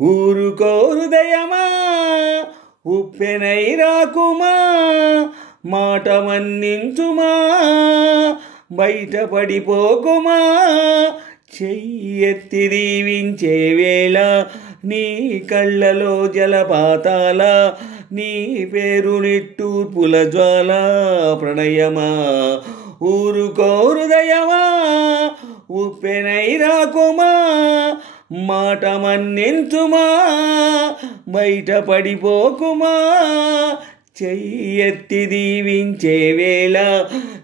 ఊరుకో హృదయమా ఉప్పెనై రాకుమా, మాట మన్నించుమా, బయటపడిపోకుమా. చెయ్యెత్తి దీవించే వేళ నీ కళ్ళలో జలపాతాల, నీ పేరు నిట్టూర్పుల జ్వాల ప్రణయమా. ఊరుకో హృదయమా ఉప్పెనై రాకుమా, మాట మన్నించుమా, బయటపడిపోకుమా. చెయ్యెత్తి దీవించే వేళ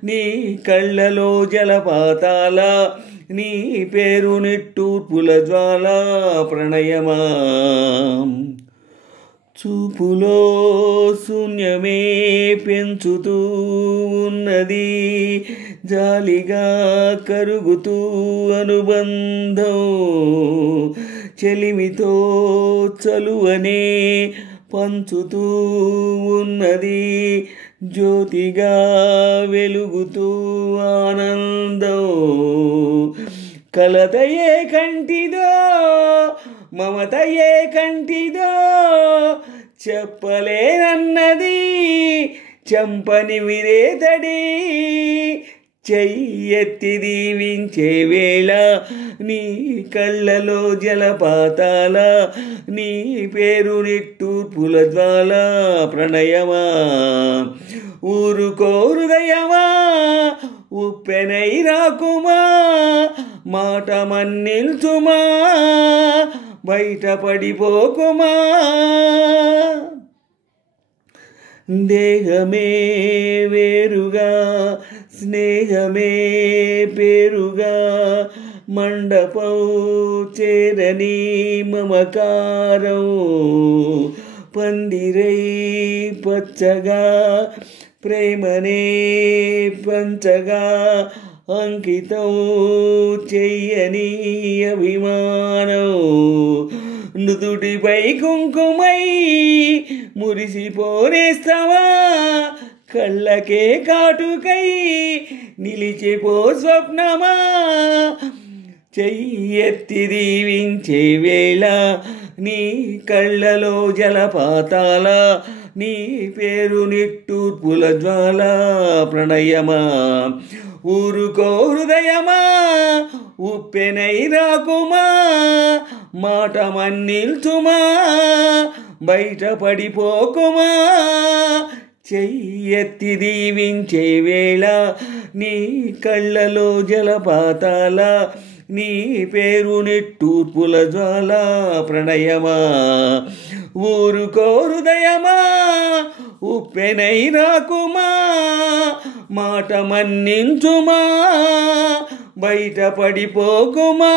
నీ కళ్ళలో జలపాతాల, నీ పేరు నిట్టూర్పుల జ్వాల ప్రణయమా. చూపులో శూన్యమే పెంచుతూ ఉన్నది, జాలిగా కరుగుతూ అనుబంధం. చెలిమితో చలువనే పంచుతూ ఉన్నది, జ్యోతిగా వెలుగుతూ ఆనందం. కలతయే కంటిదో మమతయే కంటిదో, చెప్పలేనన్నది చంపని విరేతడి. చెయ్యెత్తి దీవించే వేళ నీ కళ్ళలో జలపాతాల, నీ పేరు నిట్టూర్పుల జ్వాల ప్రణయమా. ఊరుకో హృదయమా ఉప్పెనై రాకుమా, మాట మన్నించుమా, బయటపడిపోకుమా. దేహమే వేరుగా స్నేహమే పేరుగా, మండపం చేరని మమకారం. పందిరై పచ్చగా ప్రేమనే పంచగా, అంకితం చెయ్యని అభిమానం. నుదుటిపై కుంకుమై మురిసిపోనేస్తావా, కళ్ళకే కాటుకై నిలిచిపో స్వప్నమా. చెయ్యెత్తి దీవించే వేళ నీ కళ్ళలో జలపాతాల, నీ పేరు నిట్టూర్పుల జ్వాల ప్రణయమా. ఊరుకో హృదయమా ఉప్పెనై రాకుమా, మాట మన్నిల్చుమా, బయటపడిపోకుమా. చెయ్యెత్తి దీవించే వేళ నీ కళ్ళలో జలపాతాల, నీ పేరు నిట్టూర్పుల జ్వాల ప్రణయమా. ఊరుకో హృదయమా ఉప్పెనై రాకుమా, మాట మన్నించుమా, బయటపడిపోకుమా.